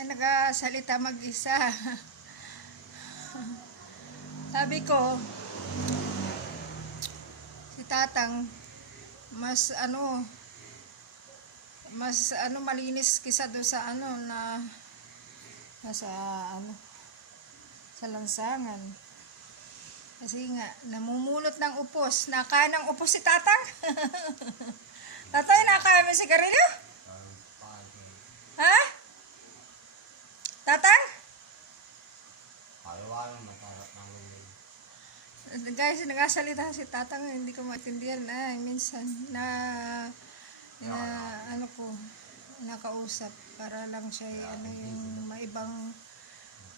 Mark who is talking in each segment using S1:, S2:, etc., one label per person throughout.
S1: ay nagasalita mag-isa. Sabi ko, si Tatang, mas ano, mas ano malinis kisa doon sa ano na nasa ano sa lansangan. Kasi nga, namumulot ng upos. Nakain ng upos si Tatang. Tatay, nakain mo sigarilyo? Ha? Guys, nagasalita si Tatang, hindi ko maintindihan. Ay, minsan, na, na, ano ko, nakausap para lang siya, ano, yung maibang,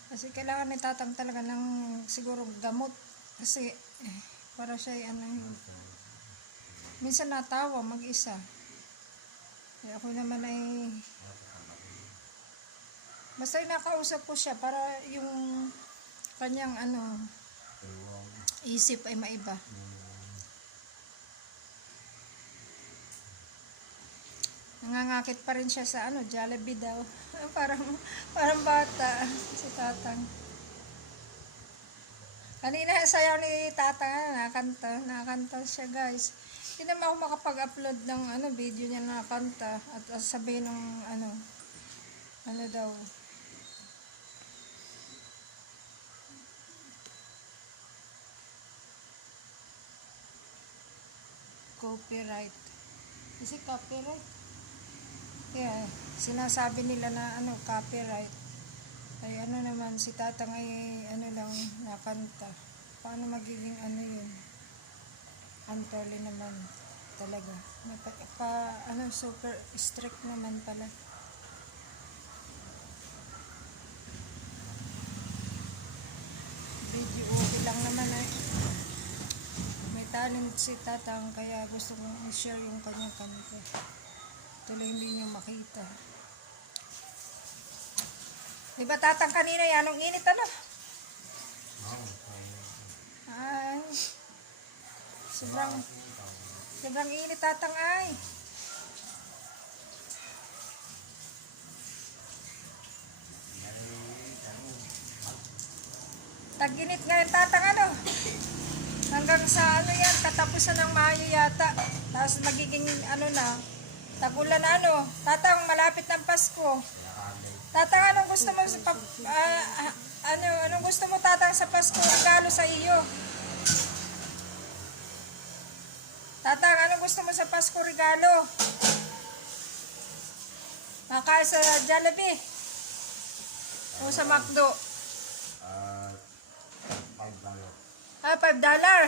S1: kasi kailangan ni Tatang talaga ng siguro gamot. Kasi, eh, para siya, ano, yung, minsan natawa mag-isa. Eh, ako naman ay, basta nakausap ko siya para yung kanyang, ano, isip ay maiba. Nangangakit pa rin siya sa ano, Jollibee daw. parang, parang bata si Tatang. Kanina sayaw ni Tatang, ano, nakanta, nakanta siya guys. Hindi naman ako makapag-upload ng ano, video niya na kanta at sabihin ng ano, ano daw, copyright. Kasi copyright. Yeah, sinasabi nila na ano, copyright. Ay ano naman, si tatang ay ano lang, nakanta. Paano magiging ano yun? Antoli naman talaga. Mapa, pa, ano, super strict naman pala. Video okay lang naman eh talent si Tatang kaya gusto kong i-share yung kanyang kanta. Tuloy hindi niyo makita. Di ba Tatang kanina yan? Anong init ano? Ay. Sobrang, sobrang init Tatang ay. Tag-init ngayon Tatang ano? Hanggang sa ano yan, katapusan ng Mayo yata. Tapos magiging ano na, tagulan na ano. Tatang, malapit ng Pasko. Tatang, anong gusto mo sa pa, ah, ah, ano, anong gusto mo tatang sa Pasko regalo sa iyo? Tatang, anong gusto mo sa Pasko regalo? Makain sa Jollibee. O sa McDo. Ah, 5 dollar.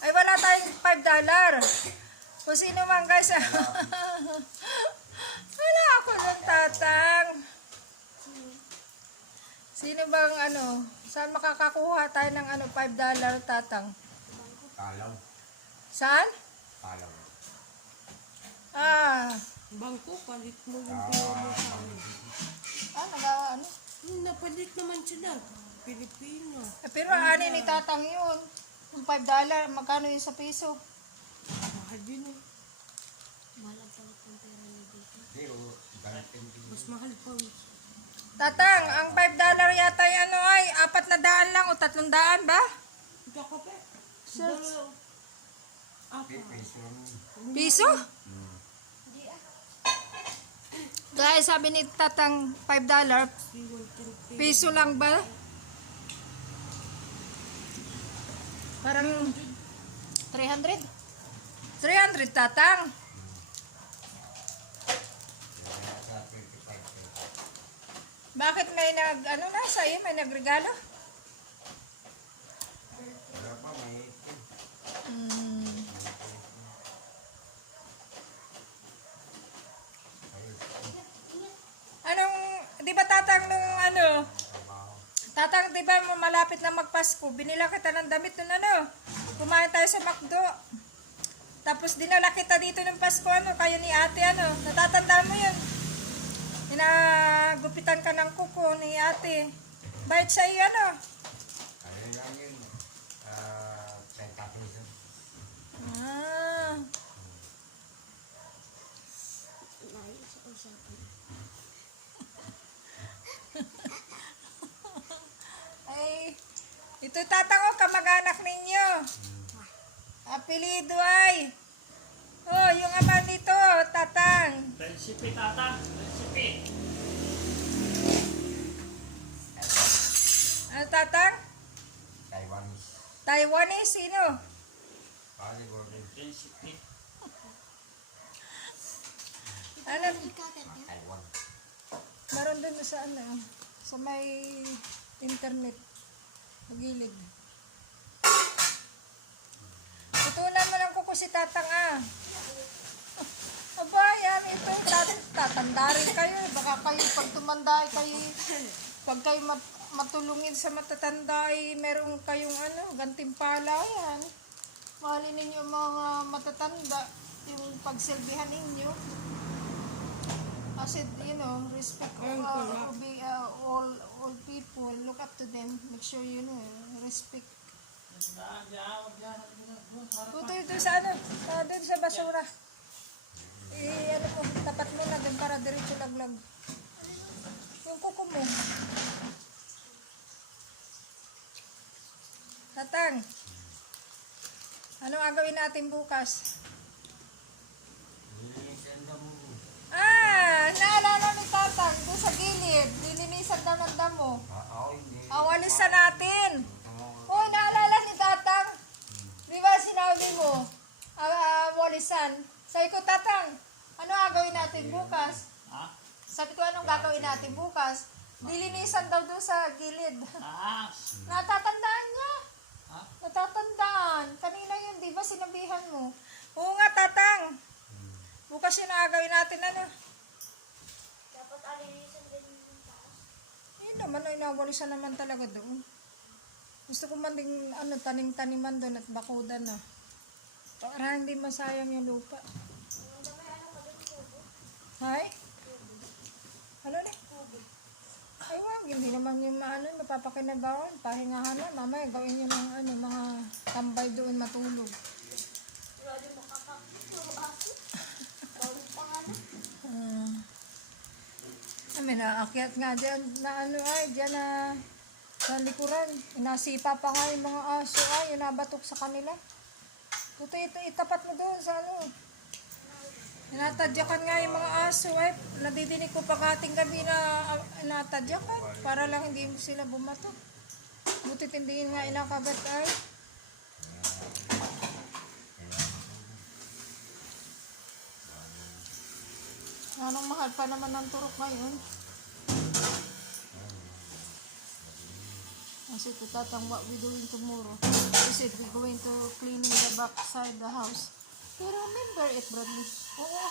S1: Ay, wala tayong 5 dollar. Kung sino man guys. wala ako ng tatang. Sino bang ano? Saan makakakuha tayo ng ano 5 dollar tatang?
S2: Kalaw.
S1: Saan?
S2: Kalaw.
S1: Ah,
S3: Bangko, palit mo yung sa amin.
S1: ah naga, ano?
S3: Hmm, napalit naman sila. Pilipino.
S1: Eh, pero ani ni tatang yun. Yung 5 dollar, magkano yun sa piso?
S3: Mahal din eh.
S2: Hindi, o. Ganatin din.
S3: Mas mahal pa. eh.
S1: Tatang, ang 5 dollar yata yung ano ay, apat na daan lang o tatlong daan ba?
S3: Ka pa.
S1: Sir.
S3: Apa.
S2: Peso.
S1: Piso? Guys, sabi ni Tatang 5 dollar, piso lang ba? Parang 300? 300 Tatang.
S2: Kaya sa 25 peso.
S1: Bakit may nag, ano na sa'yo, may nagregalo?
S2: Wala pa, may itim.
S1: Hmm. Anong, di ba Tatang nung ano,
S2: Trabaho.
S1: Tatang, di ba malapit na magpasko, binila kita ng damit nun ano, kumain tayo sa McDo. Tapos dinala kita dito ng Pasko, ano, kayo ni ate, ano, natatanda mo yun. Inagupitan ka ng kuko ni ate. Bayad sa iyo, ano?
S2: Ano lang yun? Ah, 30 peso.
S1: Ah, Ito tatang o, kamag-anak ninyo. Apelido ay. Oh, yung ama nito, tatang.
S4: Prinsipe tata, prinsipe.
S1: Ano tatang?
S2: Taiwanese.
S1: Taiwanese, sino?
S2: Gordon.
S4: Prinsipe.
S1: Ano?
S2: Taiwan.
S1: Meron din sa ano, sa may internet. Magilid. Tutunan mo lang kuko si tatang ah. Aba, yan ito. Tat tatanda rin kayo. Baka kayo pag tumanda ay kayo, pag kayo mat- matulungin sa matatanda ay meron kayong ano, gantimpala yan. Mahalin ninyo mga matatanda yung pagsilbihan ninyo. Kasi, you know, respect all, uh, obe- uh, all, all people, look up to them, make sure you know, respect. Tuto ito sa ano, sa dun sa basura. Eh, ano mo, tapat mo na dun para diretso laglag. Yung kuko mo. Tatang, anong agawin natin bukas?
S2: Nilisenda mo.
S1: Ah, naalala ni Tatang, doon sa gilid, lilinisan daw ng damo.
S2: Hindi.
S1: Awalisan natin. Hoy, naalala ni Tatang? Di ba sinabi mo, ah, ah, walisan? Sabi ko, Tatang, ano gagawin natin bukas? Sabi ko, anong gagawin natin bukas? Dilinisan daw doon sa gilid. Natatandaan niya. Natatandaan. Kanina yun, di ba sinabihan mo? Oo nga, Tatang. Bukas yun ang gagawin natin, ano?
S5: Dapat alinisan din yung taas.
S1: Yun naman ay nawalisan naman talaga doon. Gusto ko man ding ano, tanim-taniman doon at bakudan na. Para hindi masayang yung lupa. Hay? Ano na? Ay wag, hindi naman yung ano, mapapakinabangan. Pahingahan na. Mamaya gawin nyo ng ano, mga tambay doon matulog.
S5: Wala din makakapito. Aso. Bawal pa nga na.
S1: Hmm. Kami naakyat nga dyan na ano ay, dyan na sa likuran. Inasipa pa nga yung mga aso ay, inabatok sa kanila. Ito, ito, itapat mo doon sa ano. Inatadyakan nga yung mga aso ay, nadidinig ko pagkating gabi na uh, inatadyakan para lang hindi sila bumatok. Butit hindi nga inakagat ay. Anong mahal pa naman ng turok ngayon? Kasi to tatang what we doing tomorrow. Said we going to cleaning the back side the house. You remember it, Bradley? Oo.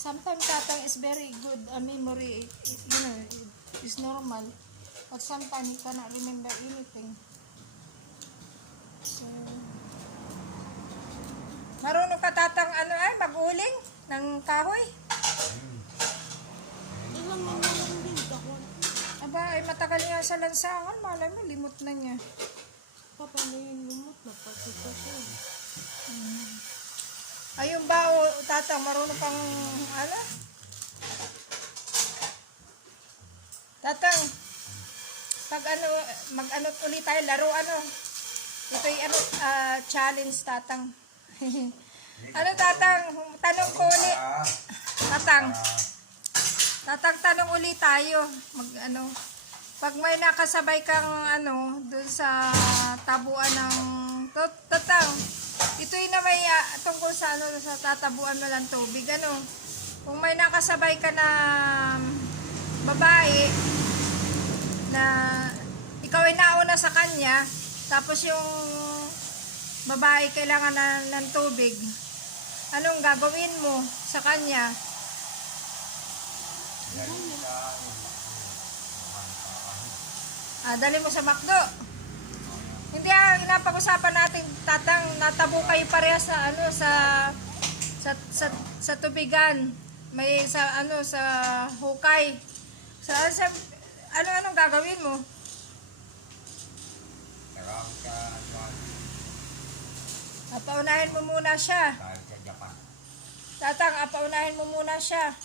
S1: Sometimes tatang is very good uh, memory. You know, is normal. But sometimes he cannot remember anything. So, Marunong ka tatang ano ay maguling ng kahoy?
S3: Ilang naman lang din ako.
S1: Aba ay matagal nga sa lansangan, malay mo limot na niya.
S3: Paano yung lumot na pati ko siya.
S1: Ayun ba o tatang marunong pang ano? Tatang, pag ano, mag-ano ulit tayo, laro ano? Ito'y ano, ah, challenge tatang. ano tatang, tanong ko ulit.
S2: Ah,
S1: Tatang. Tatang tanong ulit tayo. Mag ano. Pag may nakasabay kang ano doon sa tabuan ng tatang. Ito yung may ah, tungkol sa ano sa tatabuan mo ng tubig ano. Kung may nakasabay ka na babae na ikaw ay nauna sa kanya tapos yung babae kailangan na, ng tubig anong gagawin mo sa kanya Ah, dali mo sa McDo. Hindi ah, napag-usapan natin tatang natabo kayo pareha sa ano sa sa sa, sa tubigan. May sa ano sa hukay. Sa, sa ano anong gagawin mo? Apaunahin mo muna siya. Tatang, apaunahin mo muna siya.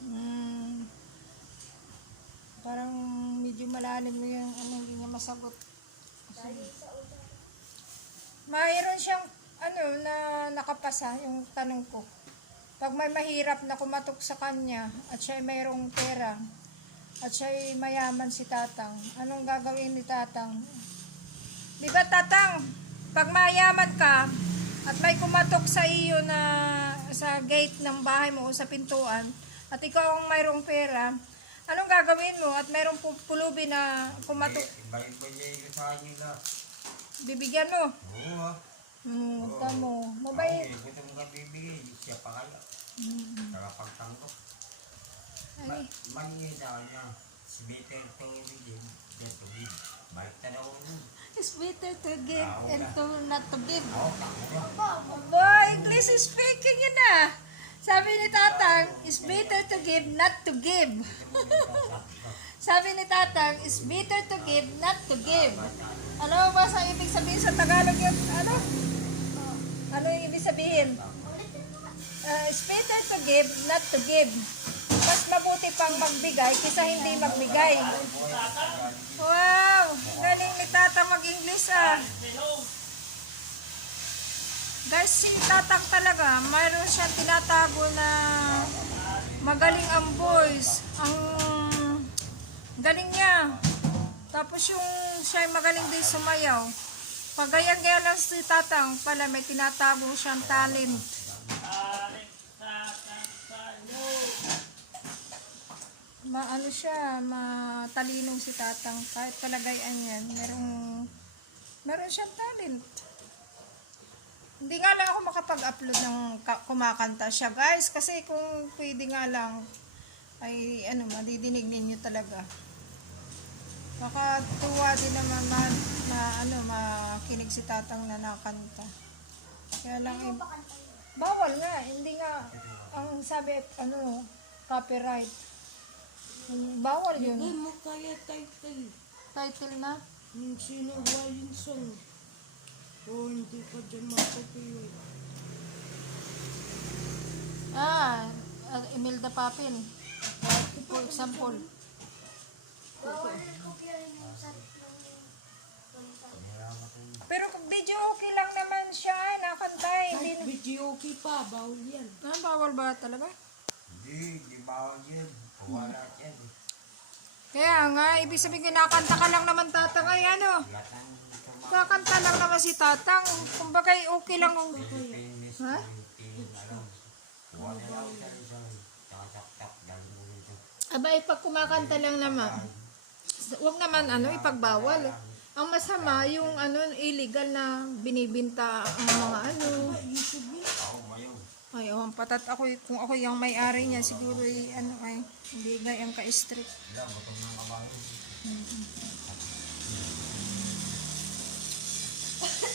S1: Hmm. Parang medyo malalim mo yung ano, hindi niya masagot. Mayroon siyang ano na nakapasa yung tanong ko. Pag may mahirap na kumatok sa kanya at siya ay mayroong pera at siya ay mayaman si Tatang, anong gagawin ni Tatang? Di ba Tatang, pag mayaman ka at may kumatok sa iyo na sa gate ng bahay mo o sa pintuan at ikaw ang mayroong pera, anong gagawin mo at mayroong pu- pulubi na
S2: mo niya yung sa kanila.
S1: bibigyan mo?
S2: Oo ah.
S1: Hmm, tamo.
S2: Ako,
S1: Mabait.
S2: eh, gusto mo ka bibigay, siya pa kaya. Nakapagtanggap.
S1: Ay,
S2: Mali sa kanya. Si Beter itong ibigay. Beto big. Balik na daw ako.
S1: it's better to give and to not to give.
S2: Ako, tanggap.
S1: Boy, English is speaking yun ah. Sabi ni Tatang, it's better to give, not to give. Sabi ni Tatang, it's better to give, not to give. Ano ba sa ibig sabihin sa Tagalog yun? Ano? Ano yung ibig sabihin? Uh, it's better to give, not to give. Mas mabuti pang magbigay kaysa hindi magbigay. Wow! Galing ni Tatang mag-English ah. Guys, si Tatang talaga, mayroon siyang tinatago na magaling ang voice. Ang galing niya. Tapos yung siya ay magaling din sumayaw. Pagayang-gaya lang si Tatang pala may tinatago siyang talent. Maano siya, matalinong si Tatang. Kahit palagayan yan, merong, meron siyang talent. Hindi nga lang ako makapag-upload ng ka- kumakanta siya, guys. Kasi kung pwede nga lang, ay ano, madidinig ninyo talaga. Makatuwa din naman na, na ano, makinig si Tatang na nakanta. Kaya lang, eh, bawal nga. Hindi nga, ang sabi, ano, copyright. Bawal
S3: Hindi
S1: yun.
S3: mo kaya title.
S1: Title na.
S3: Yung sinuha yung song. O hindi pa dyan mapapilay.
S1: Ah, uh, Imelda Papin. For example. Pero kung video okay lang naman siya, nakanta eh. Hindi
S3: Kahit video okay pa, bawal yan.
S1: Ah, bawal ba talaga?
S2: Hindi, di bawal yan. Wala yan.
S1: Kaya nga, ibig sabihin kinakanta ka lang naman tatang ay ano.
S2: Lahat
S1: Kakanta lang naman si tatang. Kumbaga okay lang.
S2: Philippines,
S1: Ha? Abay, pag kumakanta lang naman. Huwag naman ano, ipagbawal. Ang masama, yung ano, illegal na binibinta ang mga ano. Ay, oh, patat ako, kung ako yung may-ari niya, siguro ay, ano ay, hindi gayang ka-strict.
S2: Wala, batong you